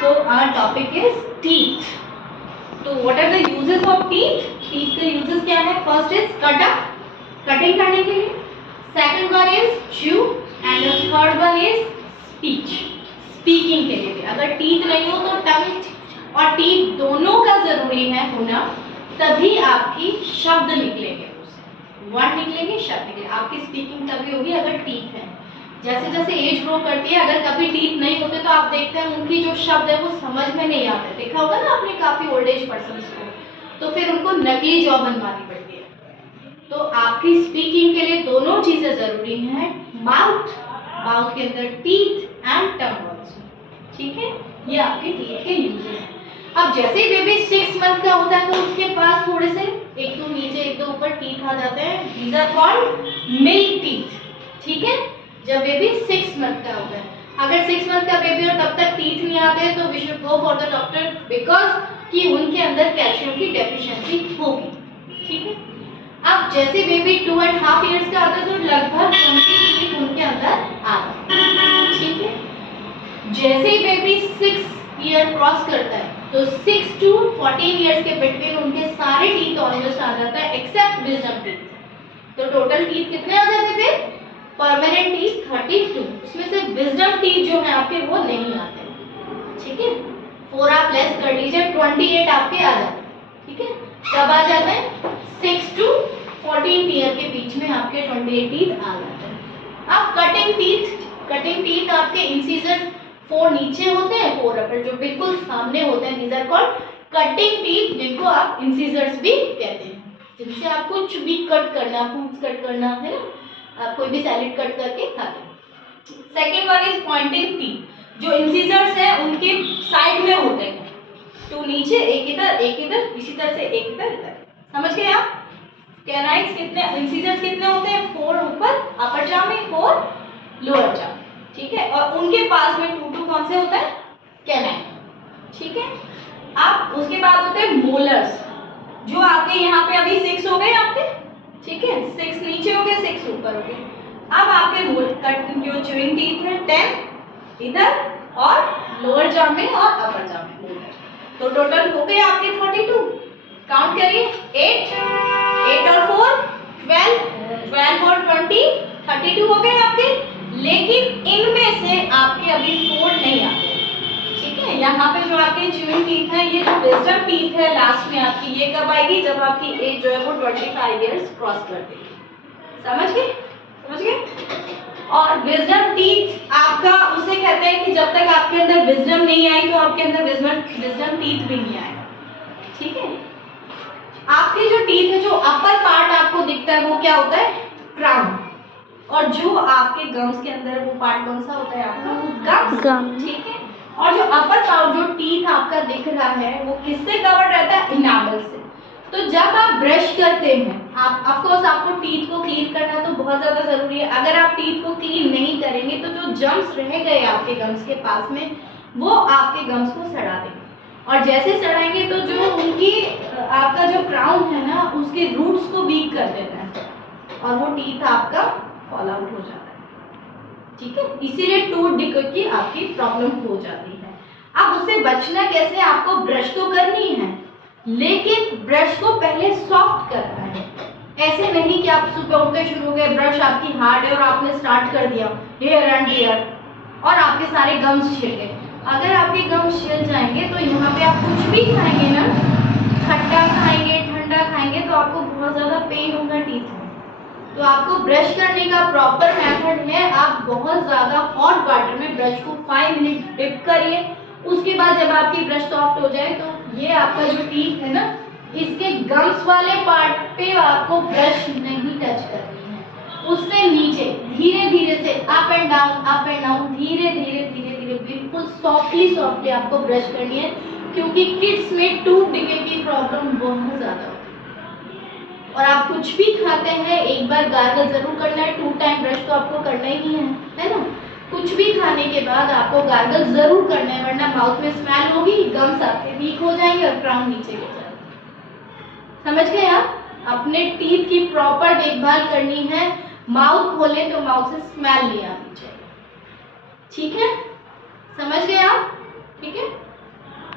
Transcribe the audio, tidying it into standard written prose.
So our topic is teeth. तो what are the uses of teeth? Teeth के uses क्या है? First is cut up, cutting करने के लिए. Second one is chew and the third one is speech. Speaking के लिए भी. अगर teeth नहीं हो तो tongue और teeth दोनों का जरूरी है होना, तभी आपकी शब्द निकलेंगे, वर्ड निकलेंगे, शब्द निकलेंगे. आपकी स्पीकिंग तभी होगी अगर टीथ है. जैसे जैसे एज ग्रो करती है, अगर कभी टीथ नहीं होते तो आप देखते हैं उनकी जो शब्द है वो समझ में नहीं आते. देखा होगा ना आपने काफी ओल्ड एज पर्सन को, तो फिर उनको नकली जॉ बनवानी पड़ती है. तो आपकी स्पीकिंग के लिए दोनों चीजें जरूरी हैं, माउथ के अंदर टीथ एंड टंग ऑल्सो. ठीक है, ये आपके टीथ के यूजेस हैं. अब जैसे ही बेबी 6 मंथ का होता है तो उसके पास थोड़े से एक तो नीचे एक तो ऊपर टीथ आ जाते हैं. These are called milk teeth. ठीक है, जब बेबी 6 मंथ का होता है. अगर 6 मंथ का बेबी और तब तक टीथ नहीं आते तो we should go for the doctor, because कि उनके अंदर कैल्शियम की डेफिशिएंसी होगी. ठीक है, अब जैसे बेबी 2.5 इयर्स का होता है तो लगभग 20 टीथ उनके अंदर आ जाते हैं. ठीक है, जैसे ही बेबी 6 ईयर क्रॉस करता है तो 6 to 14 इयर्स के बिटवीन उनके सारे टीथ ऑलमोस्ट आ जाता है एक्सेप्ट विजडम टीथ. तो टोटल टीथ कितने आ जाते थे? Permanent teeth 32. उसमें से विजडम टीथ जो है आपके वो नहीं आते. ठीक है, 4 आप लेस कर लीजिए, 28 आपके आ जाते हैं. ठीक है, कब आ जाते हैं? 6 to 14 ईयर के बीच में आपके 28 टीथ आ जाते हैं. अब कटिंग टीथ आपके इंसिजर 4 नीचे होते हैं, 4 अपर जो बिल्कुल सामने होते हैं. These are called cutting teeth, जिनको आप इंसिजर्स भी कहते हैं, जिनसे आप कुछ भी कट करना, फ्रूट्स कट करना है ना, आप कोई भी सैलेड कट करके खाते हैं. Second one is pointing teeth, जो इंसिजर्स हैं उनके साइड में होते हैं. तो नीचे एक इधर, इसी तरह से एक इधर. समझ गए आप? कैनाइड्स कितने, इंसिजर्स कितने होते हैं? 4 ऊपर अपर जॉ में, 4 लोअर जॉ. ठीक है, और उनके पास में 2 कौन से होते हैं? कैनाइन. ठीक है, अब उसके बाद होते हैं मोलर्स, जो आपके यहाँ पे अभी 6 हो गए आपके. ठीक है, 6 नीचे हो गए, 6 ऊपर हो गए. अब आपके जो च्यूइंग टीथ है 10 इधर और लोअर जॉ में और अपर जॉ में मोलर. तो टोटल हो गए आपके 32. काउंट करिए, 8 और 4 12 और 20 32 हो गए आपके. लेकिन इनमें से आपके अभी 4 नहीं आते. ठीक है, यहाँ पे जो आपके च्यूइंग टीथ है, ये जो विजडम टीथ है लास्ट में आपकी, ये कब आएगी? जब आपकी एज जो है वो 25 इयर्स क्रॉस कर देगी. समझ गए? और विजडम टीथ आपका उसे कहते हैं कि जब तक आपके अंदर विजडम नहीं आई तो आपके अंदर विजडम टीथ भी नहीं आएगा. ठीक है, आपके जो टीथ है, जो अपर पार्ट आपको दिखता है वो क्या होता है? क्राउन. और जो आपके गम्स के अंदर वो पार्ट कौन सा होता है आपका? गम्स. ठीक है, और जो अपर पार्ट जो टीथ आपका दिख रहा है वो किससे कवर्ड रहता है? इनामल से. तो जब आप ब्रश करते हैं, आप ऑफ कोर्स आपको टीथ को क्लीन करना तो बहुत ज्यादा जरूरी है. अगर आप टीथ को क्लीन नहीं करेंगे तो जो जम्स रह गए आपके गम्स के पास में, वो आपके गम्स को सड़ा देंगे. और जैसे सड़ाएंगे तो जो उनकी आपका जो क्राउन है ना, उसके रूट्स को वीक कर देता है और वो टीथ आपका फॉल आउट हो जाता है. ठीक है, इसीलिए टूथ डिके की आपकी प्रॉब्लम हो जाती है. अब उससे बचना कैसे? आपको ब्रश तो करनी है, लेकिन ब्रश को पहले सॉफ्ट करना है. ऐसे नहीं कि आप सुबह उठते शुरू हो गए, ब्रश आपकी हार्ड है और आपने स्टार्ट कर दिया हेयर एंड हेयर और आपके सारे गम्स छिल गए. अगर आपके गम्स छिल जाएंगे तो यहाँ पे आप कुछ भी खाएंगे ना, खट्टा खाएंगे, ठंडा खाएंगे, तो आपको बहुत ज्यादा पेन होगा टीथ में. तो आपको ब्रश करने का प्रॉपर मेथड है, आप बहुत ज्यादा हॉट वाटर में ब्रश को 5 मिनट डिप करिए. उसके बाद जब आपकी ब्रश सॉफ्ट हो जाए तो ये आपका जो टीथ है ना, इसके गम्स वाले पार्ट पे आपको ब्रश नहीं टच करनी है. उससे नीचे धीरे धीरे से अप एंड डाउन धीरे धीरे बिल्कुल सॉफ्टली आपको ब्रश करनी है, क्योंकि किड्स में टूथ डिके की प्रॉब्लम बहुत ज्यादा होती है. और आप कुछ भी खाते हैं एक बार गार्गल जरूर करना है. 2 टाइम ब्रश तो आपको करना ही है ना. कुछ भी खाने के बाद आपको गार्गल जरूर करना है, वरना माउथ में स्मेल होगी, गम्स आपके वीक हो जाएंगे और क्राउन नीचे गिर जाएगा. समझ गए आप? अपने टीथ की प्रॉपर देखभाल करनी है. माउथ खोले तो माउथ से स्मेल नहीं आनी चाहिए. ठीक है, समझ गए आप?